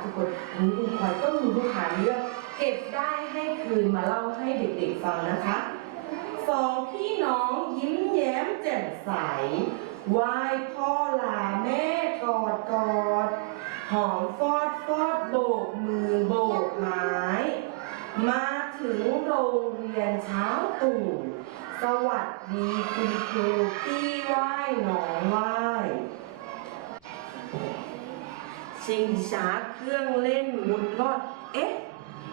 ทุกคนนี้คุณพลอยก็มีลูกค้าเรื่องเก็บได้ให้คืนมาเล่าให้เด็กๆฟังนะคะสองพี่น้องยิ้มแย้มแจ่มใสไหว้พ่อลาแม่กอดกอดหอมฟอดฟอดโบกมือโบกไม้มาถึงโรงเรียนเช้าตู่ สวัสดีคุณครูพี่ไหว้หนองไหว้ ชิงช้าเครื่องเล่นหมุนรอด เอ๊ะ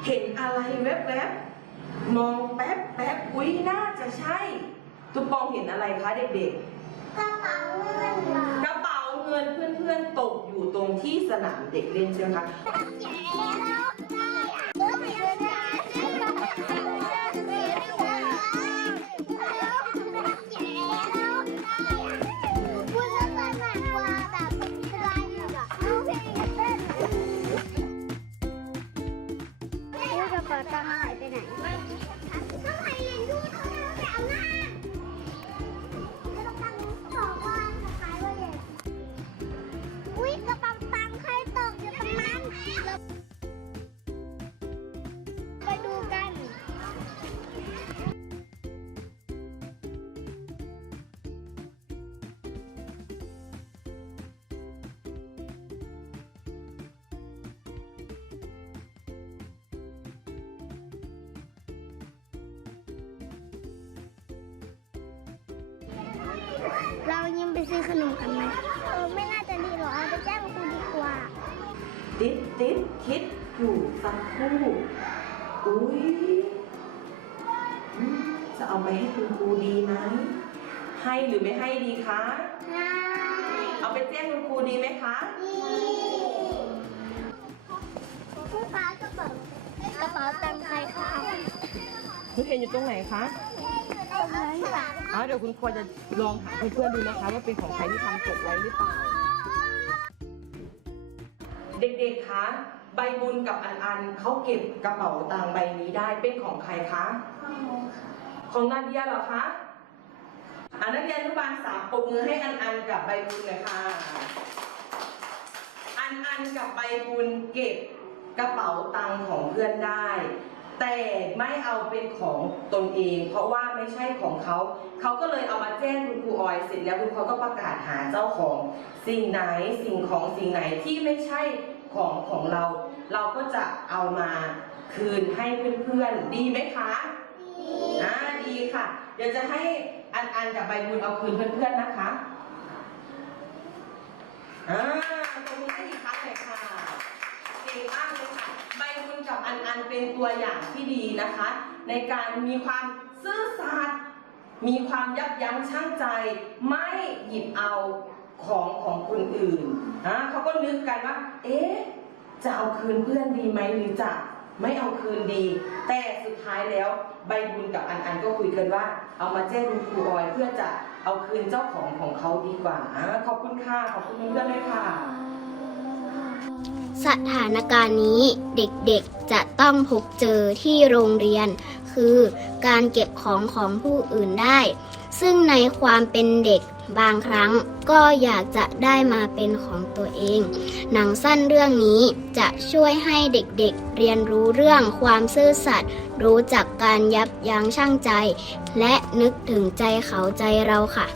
เห็นอะไรแวบๆ มองแป๊บแป๊บอุ้ยน่าจะใช่ ตุ๊กปองเห็นอะไรคะเด็กกระเป๋าเงินเหรอๆกระเป๋าเงินเพื่อนๆตกอยู่ตรงที่สนามเด็กเล่นใช่ไหมคะแย่แล้วไเรายังไปซื้อขนมกันไหมเออไม่น่าจะดีหรอกเอาไปแจ้งครูดีกว่า ติดติดคิดอยู่สักครู่อุ้ยอืมจะเอาไปให้คุณครูดีไหมให้หรือไม่ให้ดีคะใช่เอาไปแจ้งคุณครูดีไหมคะดีผู้ค้ากระเป๋ากระเป๋าตังค์ใครคะ คุณเห็นอยู่ตรงไหนคะ ตรงนั้นค่ะอ๋อเดี๋ยวคุณครูจะลองถามเพื่อนๆดูนะคะ ว่าเป็นของใครที่ทำตกไว้หรือเปล่า เด็กๆ คะ ใบบุญกับอันอันเขาเก็บกระเป๋าตังค์ใบนี้ได้เป็นของใครคะ ของนาเดียเหรอคะอ่านักเรียนอนุบาลสามปรบมือให้อันอันกับใบบุญเลยค่ะ อันอันกับใบบุญเก็บกระเป๋าตังค์ของเพื่อนได้ แต่ไม่เอาเป็นของตนเอง เพราะว่าไม่ใช่ของเขา เขาก็เลยเอามาแจ้งคุณครูออยเสร็จแล้วคุณครูก็ประกาศหาเจ้าของ สิ่งไหนสิ่งของสิ่งไหนที่ไม่ใช่ของของเรา เราก็จะเอามาคืนให้เพื่อนๆดีไหมคะอ่าดีค่ะ เดี๋ยวจะให้อันอันกับใบบุญเอาคืนเพื่อนๆนะคะอ่าตรงนี้อีกครั้งเลยค่ะเก่งมากเลยค่ะ ใบบุญกับ อันอันเป็นตัวอย่างที่ดีนะคะ ในการมีความซื่อสัตย์มีความยับยั้งชั่งใจ ไม่หยิบเอาของของคนอื่นอ่าเขาก็นึกกันว่า เอ๊ะจะเอาคืนเพื่อนดีไหมหรือจะไม่เอาคืนดี แต่สุดท้ายแล้วใบบุญกับอันอันก็คุยกันว่า เอามาแจ้งคุณครูออยเพื่อจะเอาคืนเจ้าของของเขาดีกว่าขอบคุณค่ะขอบคุณเพื่อนด้วยค่ะ สถานการณ์นี้เด็กๆจะต้องพบเจอที่โรงเรียน คือการเก็บของของผู้อื่นได้ ซึ่งในความเป็นเด็กบางครั้งก็อยากจะได้มาเป็นของตัวเอง หนังสั้นเรื่องนี้จะช่วยให้เด็กๆเรียนรู้เรื่องความซื่อสัตย์ รู้จักการยับยั้งชั่งใจ และนึกถึงใจเขาใจเราค่ะ